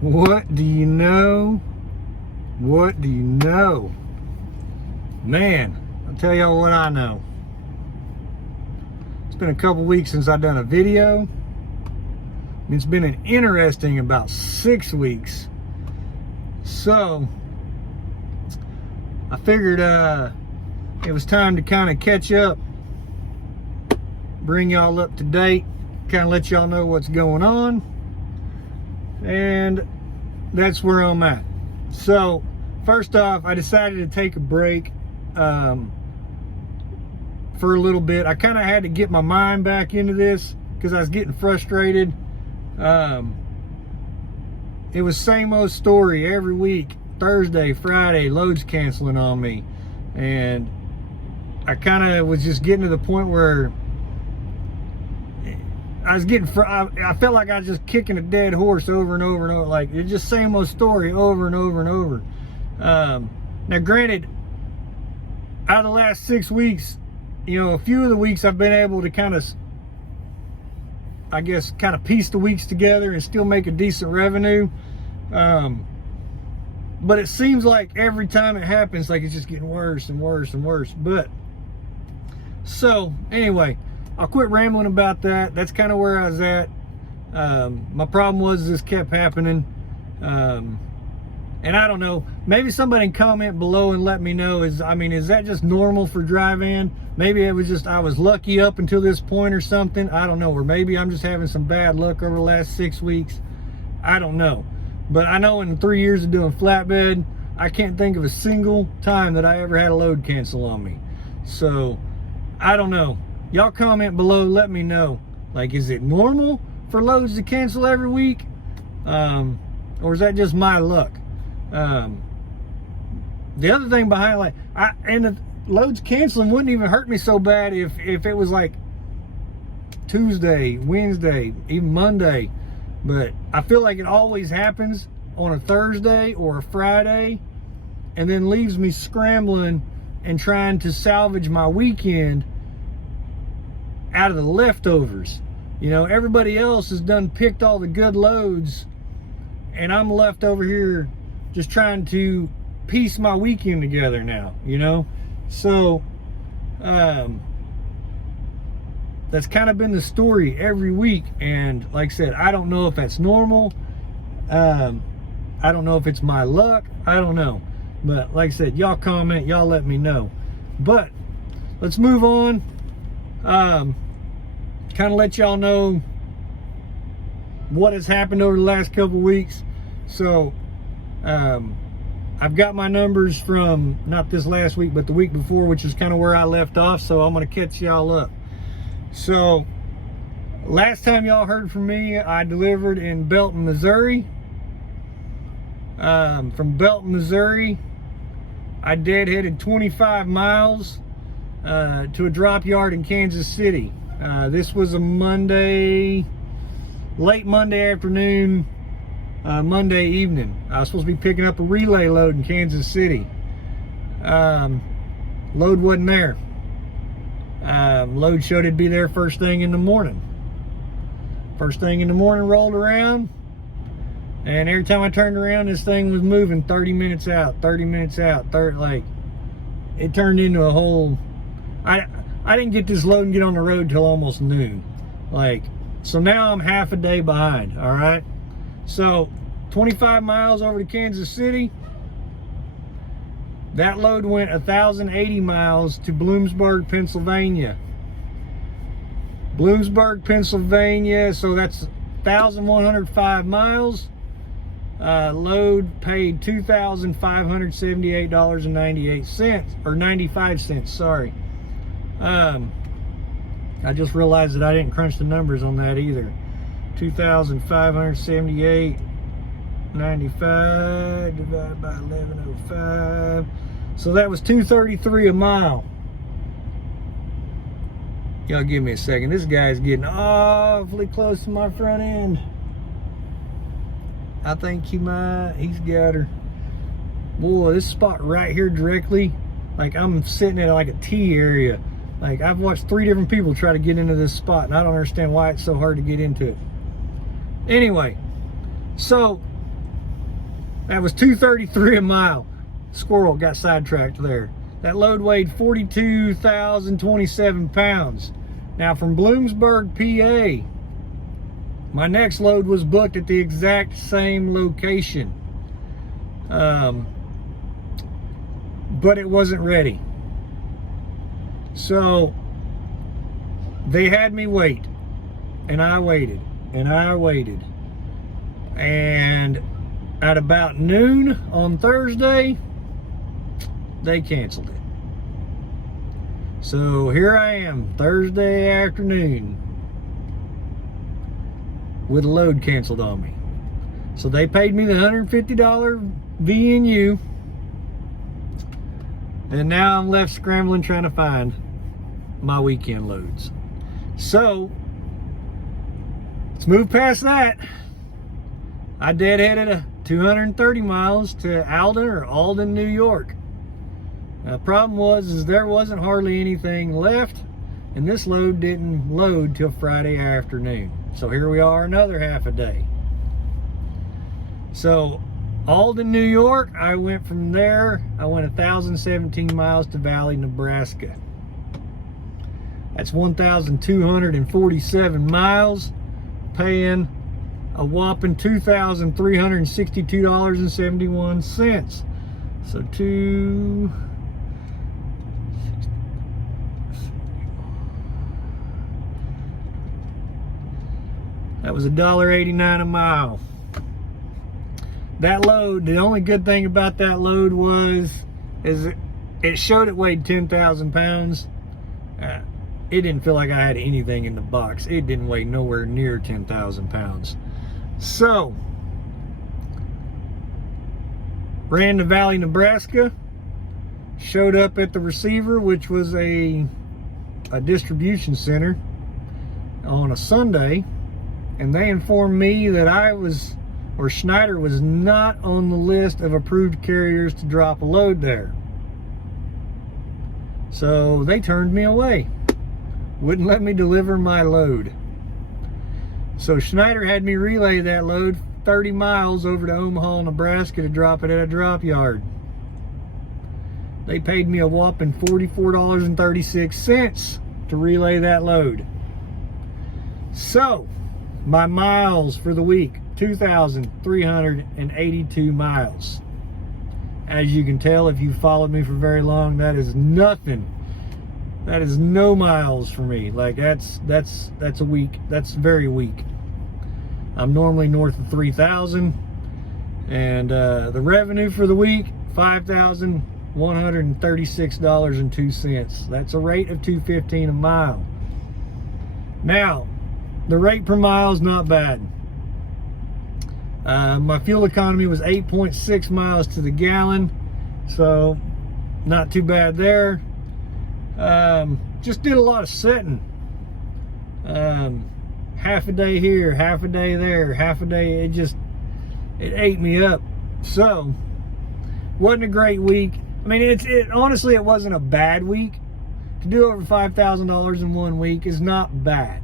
What do you know? What do you know? Man, I'll tell y'all what I know. It's been a couple weeks since I've done a video. It's been an interesting about 6 weeks. So, I figured it was time to kind of catch up, bring y'all up to date, kind of let y'all know what's going on. And that's where I'm at. So, first off, I decided to take a break for a little bit. I kind of had to get my mind back into this because I was getting frustrated. It was same old story every week. Thursday, Friday, loads canceling on me. And I kind of was just getting to the point where I was getting, I felt like I was just kicking a dead horse over and over and over. Like, it's just same old story over and over and over. Now, granted, out of the last 6 weeks, you know, a few of the weeks I've been able to kind of, I guess, kind of piece the weeks together and still make a decent revenue. But it seems like every time it happens, like it's just getting worse and worse and worse. But, so, anyway, I'll quit rambling about that. That's kind of where I was at. My problem was this kept happening. And I don't know, maybe somebody can comment below and let me know, is that just normal for dry-van? Maybe it was just, I was lucky up until this point or something. I don't know. Or maybe I'm just having some bad luck over the last 6 weeks. I don't know. But I know in 3 years of doing flatbed, I can't think of a single time that I ever had a load cancel on me. So, I don't know. Y'all comment below, let me know. Like, is it normal for loads to cancel every week? Or is that just my luck? The other thing behind, like, the loads canceling wouldn't even hurt me so bad if it was like Tuesday, Wednesday, even Monday. But I feel like it always happens on a Thursday or a Friday and then leaves me scrambling and trying to salvage my weekend out of the leftovers. You know, everybody else has done picked all the good loads and I'm left over here just trying to piece my weekend together now, you know? So, that's kind of been the story every week. And like I said, I don't know if that's normal. I don't know if it's my luck. I don't know. But like I said, y'all comment, y'all let me know. But let's move on. Kind of let y'all know what has happened over the last couple weeks. So, I've got my numbers from not this last week, but the week before, which is kind of where I left off. So I'm going to catch y'all up. So last time y'all heard from me, I delivered in Belton, Missouri. From Belton, Missouri, I deadheaded 25 miles to a drop yard in Kansas City. This was a Monday, late Monday afternoon, Monday evening. I was supposed to be picking up a relay load in Kansas City. Load wasn't there. Load showed it'd be there first thing in the morning. First thing in the morning rolled around, and every time I turned around, this thing was moving 30 minutes out, 30 minutes out, like, it turned into a whole, I didn't get this load and get on the road till almost noon. Like, so now I'm half a day behind, all right? So, 25 miles over to Kansas City. That load went 1,080 miles to Bloomsburg, Pennsylvania. Bloomsburg, Pennsylvania, so that's 1,105 miles. Load paid $2,578.98, or 95 cents, sorry. I just realized that I didn't crunch the numbers on that either. 2,578.95 divided by 1105. So that was $2.33 a mile. Y'all give me a second. This guy's getting awfully close to my front end. I think he's got her. Boy, this spot right here directly, like I'm sitting at like a T area. Like, I've watched 3 different people try to get into this spot, and I don't understand why it's so hard to get into it. Anyway, so That was $2.33 a mile. Squirrel got sidetracked there. That load weighed 42,027 pounds. Now from Bloomsburg, PA, my next load was booked at the exact same location. But it wasn't ready. So they had me wait, and I waited, and I waited. And at about noon on Thursday, they canceled it. So here I am, Thursday afternoon, with a load canceled on me. So they paid me the $150 VNU, and now I'm left scrambling trying to find my weekend loads. So let's move past that. I deadheaded 230 miles to Alden, New York. The problem was there wasn't hardly anything left, and this load didn't load till Friday afternoon. So here we are, another half a day. So Alden, New York, I went from there, I went 1,017 miles to Valley, Nebraska. That's 1,247 miles, paying a whopping $2,362.71. So that was $1.89 a mile. That load, the only good thing about that load is it showed it weighed 10,000 pounds. It didn't feel like I had anything in the box. It didn't weigh nowhere near 10,000 pounds. So, ran to Valley, Nebraska, showed up at the receiver, which was a distribution center, on a Sunday, and they informed me that Schneider was not on the list of approved carriers to drop a load there. So they turned me away. Wouldn't let me deliver my load. So Schneider had me relay that load 30 miles over to Omaha, Nebraska to drop it at a drop yard. They paid me a whopping $44.36 to relay that load. So my miles for the week, 2,382 miles. As you can tell, if you've followed me for very long, that is nothing. That is no miles for me. Like that's a week. That's very weak. I'm normally north of 3,000, and the revenue for the week, $5,136.02. That's a rate of $2.15 a mile. Now, the rate per mile is not bad. My fuel economy was 8.6 miles to the gallon, so not too bad there. Just did a lot of sitting. Half a day here, half a day there, half a day. It ate me up. So, wasn't a great week. I mean, honestly, it wasn't a bad week. To do over $5,000 in 1 week is not bad.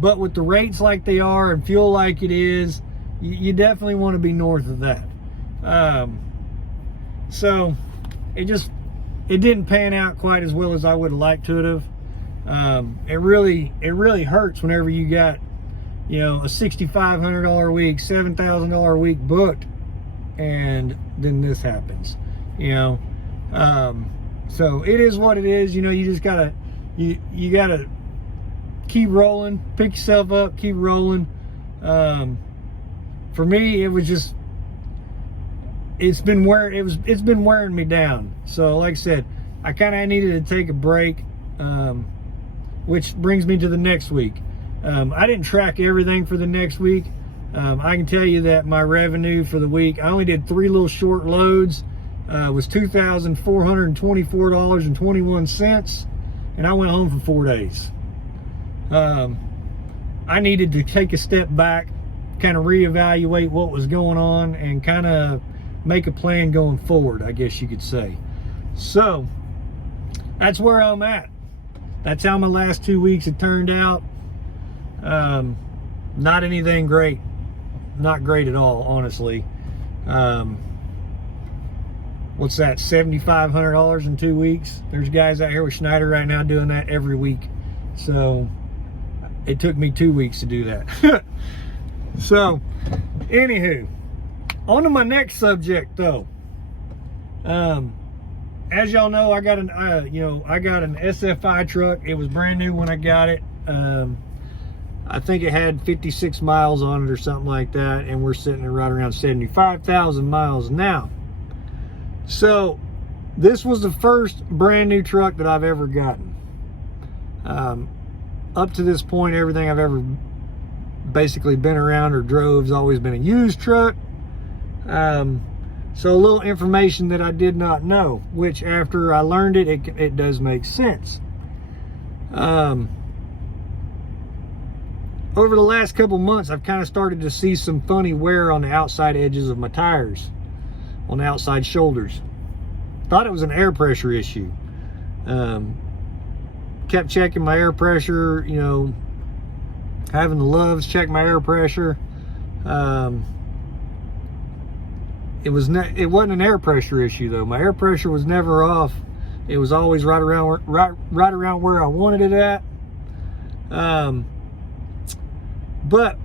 But with the rates like they are and fuel like it is, you definitely want to be north of that. So it didn't pan out quite as well as I would have liked to have. It really hurts whenever you got, a $6,500 week, $7,000 week booked, and then this happens. So it is what it is. You just gotta you gotta keep rolling, pick yourself up, keep rolling. For me, it was just, it's been wearing me down. So like I said, I kind of needed to take a break, which brings me to the next week. I didn't track everything for the next week. I can tell you that my revenue for the week, I only did 3 little short loads, was $2,424.21, and I went home for 4 days. I needed to take a step back, kind of reevaluate what was going on, and kind of make a plan going forward, I guess you could say. So that's where I'm at. That's how my last 2 weeks have turned out. Not anything great. Not great at all, honestly. What's that, $7,500 in 2 weeks? There's guys out here with Schneider right now doing that every week. So it took me 2 weeks to do that. So anywho, on to my next subject though. As y'all know, I got an SFI truck. It was brand new when I got it. I think it had 56 miles on it or something like that, and we're sitting at right around 75,000 miles now. So this was the first brand new truck that I've ever gotten. Up to this point, everything I've ever basically been around or drove has always been a used truck. So a little information that I did not know, which after I learned it does make sense. Over the last couple months, I've kind of started to see some funny wear on the outside edges of my tires, on the outside shoulders. Thought it was an air pressure issue. Kept checking my air pressure, you know, having the Loves check my air pressure. It wasn't an air pressure issue though. My air pressure was never off. It was always right around where I wanted it at. But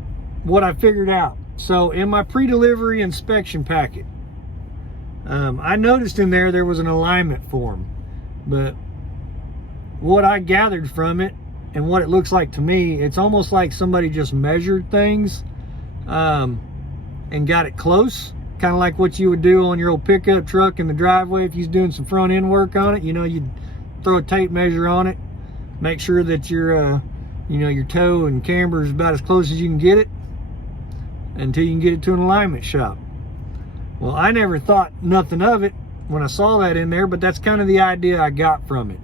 what I figured out, so in my pre-delivery inspection packet, I noticed in there was an alignment form, but what I gathered from it and what it looks like to me, it's almost like somebody just measured things and got it close, kind of like what you would do on your old pickup truck in the driveway if you're doing some front end work on it. You know, you'd throw a tape measure on it, make sure that your your toe and camber is about as close as you can get it until you can get it to an alignment shop. Well, I never thought nothing of it when I saw that in there, but that's kind of the idea I got from it.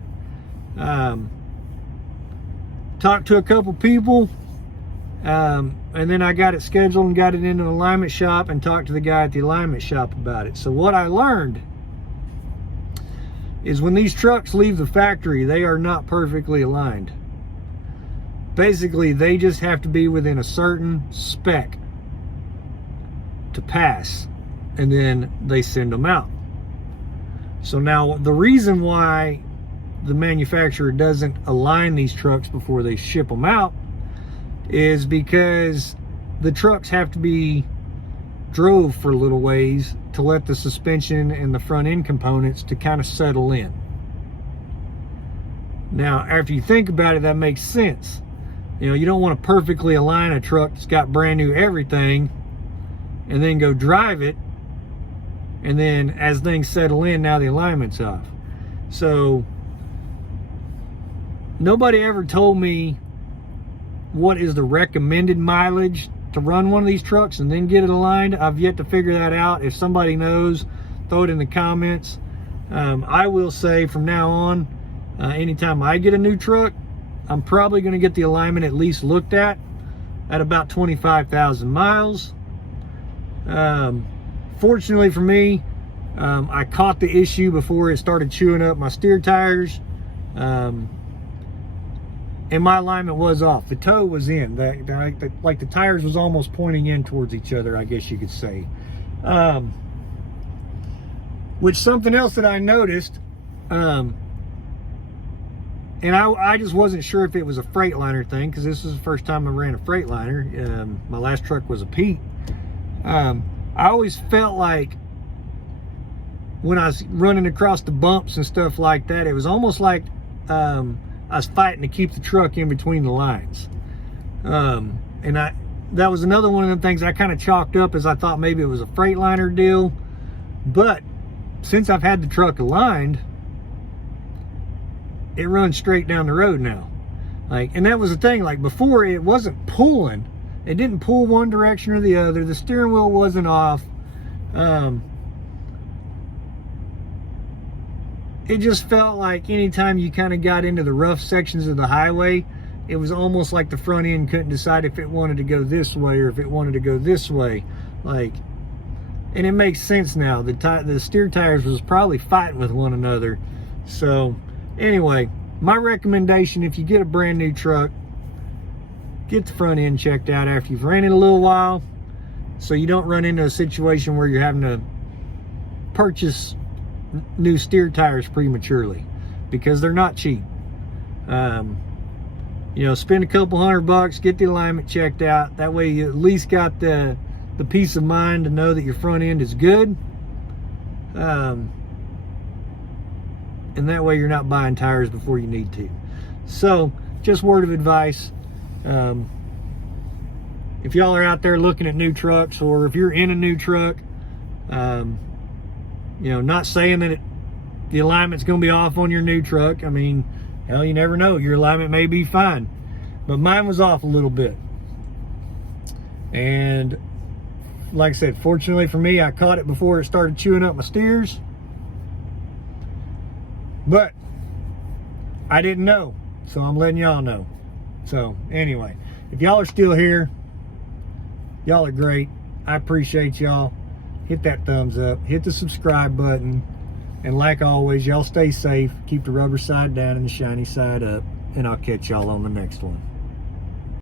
Talked to a couple people, and then I got it scheduled and got it into an alignment shop and talked to the guy at the alignment shop about it. So what I learned is when these trucks leave the factory, they are not perfectly aligned. Basically, they just have to be within a certain spec to pass, and then they send them out. So now the reason why the manufacturer doesn't align these trucks before they ship them out is because the trucks have to be drove for a little ways to let the suspension and the front end components to kind of settle in. Now, after you think about it, that makes sense. You know, you don't want to perfectly align a truck that's got brand new everything and then go drive it, and then as things settle in, now the alignment's off. So nobody ever told me what is the recommended mileage to run one of these trucks and then get it aligned. I've yet to figure that out. If somebody knows, throw it in the comments. I will say from now on, anytime I get a new truck, I'm probably going to get the alignment at least looked at about 25,000 miles. Fortunately for me, I caught the issue before it started chewing up my steer tires, and my alignment was off. The toe was in, like the tires was almost pointing in towards each other, I guess you could say. Which something else that I noticed, and I just wasn't sure if it was a freightliner thing, because this is the first time I ran a freightliner. My last truck was a Pete. I always felt like when I was running across the bumps and stuff like that, it was almost like I was fighting to keep the truck in between the lines. And that was another one of the things I kind of chalked up as I thought maybe it was a freightliner deal. But since I've had the truck aligned, it runs straight down the road now. And that was the thing, like before it wasn't pulling. It didn't pull one direction or the other. The steering wheel wasn't off. It just felt like anytime you kind of got into the rough sections of the highway, it was almost like the front end couldn't decide if it wanted to go this way or if it wanted to go this way. And it makes sense now. The steer tires was probably fighting with one another. So anyway, my recommendation, if you get a brand new truck, get the front end checked out after you've ran it a little while. so you don't run into a situation where you're having to purchase new steer tires prematurely, because they're not cheap. You know, spend a couple $100, get the alignment checked out. That way you at least got the peace of mind to know that your front end is good. And that way you're not buying tires before you need to. So, just word of advice. If y'all are out there looking at new trucks, or if you're in a new truck, you know, not saying that the alignment's going to be off on your new truck. I mean, hell, you never know. Your alignment may be fine. But mine was off a little bit. And like I said, fortunately for me, I caught it before it started chewing up my steers. But I didn't know. So I'm letting y'all know. So anyway, if y'all are still here, y'all are great. I appreciate y'all. Hit that thumbs up. Hit the subscribe button. And like always, y'all stay safe. Keep the rubber side down and the shiny side up. And I'll catch y'all on the next one.